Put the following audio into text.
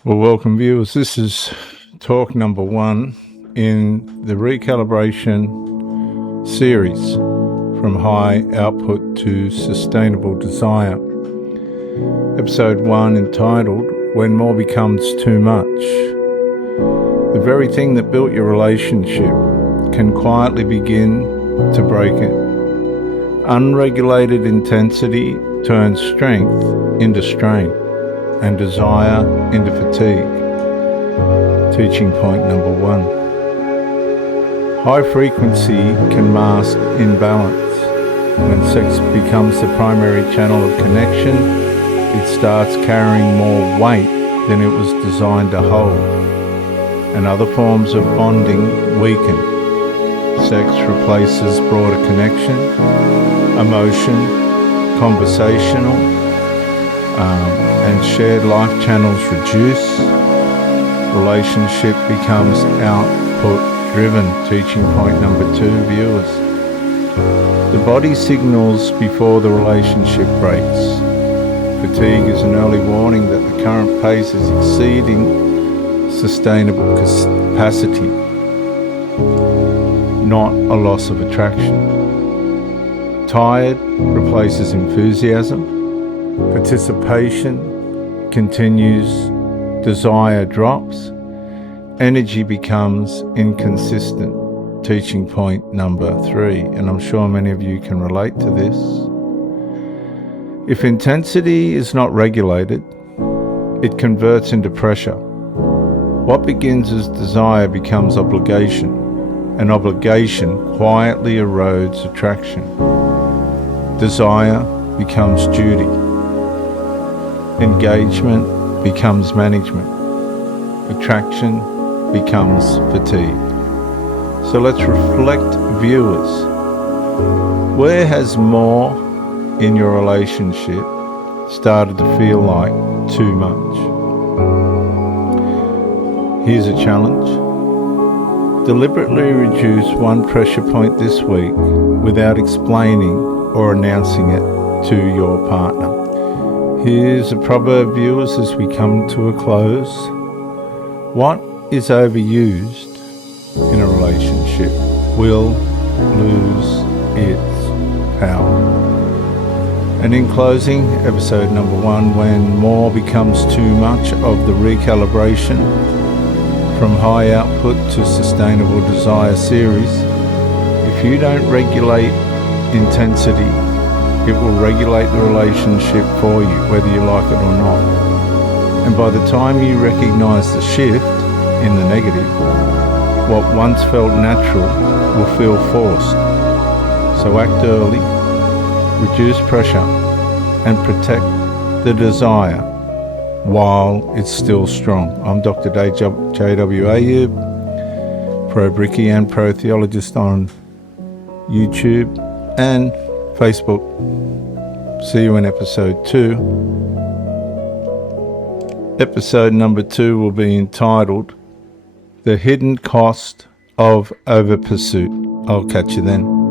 Well, welcome viewers. This is talk number 1 in the Recalibration series, From High Output to Sustainable Desire. Episode 1, entitled, When More Becomes Too Much. The very thing that built your relationship can quietly begin to break it. Unregulated intensity turns strength into strain and desire into fatigue. Teaching point number 1. High frequency can mask imbalance. When sex becomes the primary channel of connection, it starts carrying more weight than it was designed to hold, and other forms of bonding weaken. Sex replaces broader connection, emotion, conversational, and shared life channels reduce. Relationship becomes output driven. Teaching point number 2, viewers. The body signals before the relationship breaks. Fatigue is an early warning that the current pace is exceeding sustainable capacity, not a loss of attraction. Tired replaces enthusiasm. Participation continues, desire drops, energy becomes inconsistent. Teaching point number 3, and I'm sure many of you can relate to this. If intensity is not regulated, it converts into pressure. What begins as desire becomes obligation, and obligation quietly erodes attraction. Desire becomes duty. Engagement becomes management. Attraction becomes fatigue. So let's reflect, viewers. Where has more in your relationship started to feel like too much? Here's a challenge. Deliberately reduce one pressure point this week without explaining or announcing it to your partner. Here's a proverb, viewers, as we come to a close. What is overused in a relationship will lose its power. And in closing, episode number 1, When More Becomes Too Much of the Recalibration From High Output to Sustainable Desire series. If you don't regulate intensity, it will regulate the relationship for you, whether you like it or not. And by the time you recognize the shift in the negative, what once felt natural will feel forced. So act early, reduce pressure, and protect the desire while it's still strong. I'm Dr. J.W. Ayub, Pro Bricky and Pro Theologist on YouTube and Facebook. See you in episode 2. Episode number 2 will be entitled, The Hidden Cost of Overpursuit. I'll catch you then.